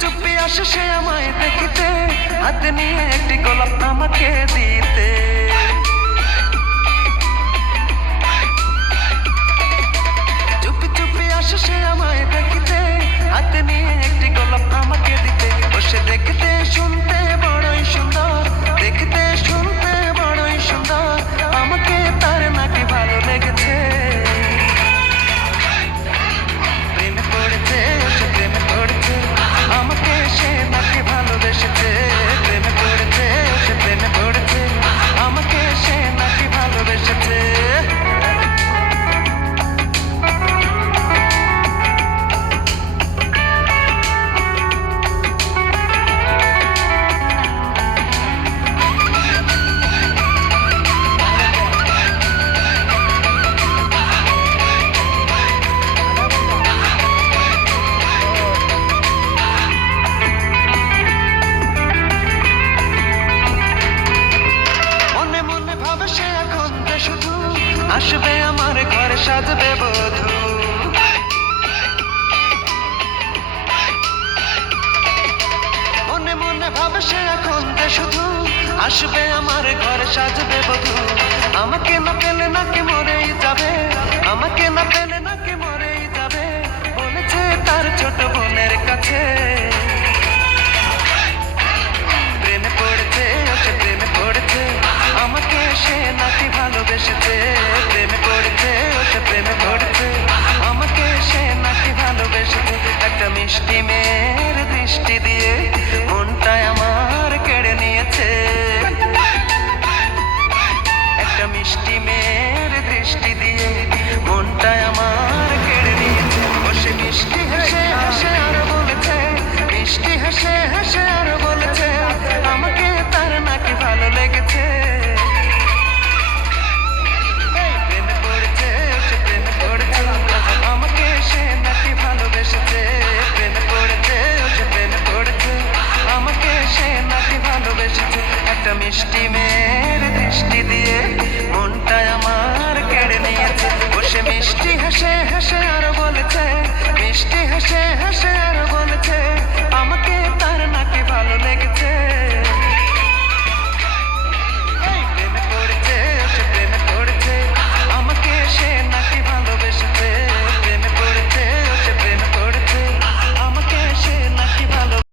চুপি আসে সে আমায় দেখিতে, হাতে নিয়ে একটি গোলাপ আমাকে দিতে। চুপি চুপি আসে সে আমায় দেখিতে, হাতে নিয়ে একটি গোলাপ আমাকে দিতে। বসে দেখতে শুনতে বড়ই সুন্দর, দেখতে শুনতে বড়ই সুন্দর, আমাকে তার নাকি ভালো লেগেছে। প্রেমে পড়েছে, সে প্রেমে পড়েছে, আমাকে সে নাকি ভালোবেসেছে। প্রেমে পড়েছে, সে প্রেমে পড়েছে, আমাকে সে নাকি ভালোবেসেছে। মনে মনে ভাবে সে এখন যে শুধু আসবে আমার ঘরে সাজবে বধূ। মনে মনে ভাবে সে এখন যে শুধু আসবে আমার ঘরে সাজবে বধূ। আমাকে না পেলে নাকি মরেই যাবে, আমাকে না পেলে নাকি মরেই যাবে, বলেছে তার ছোট বোনের কাছে।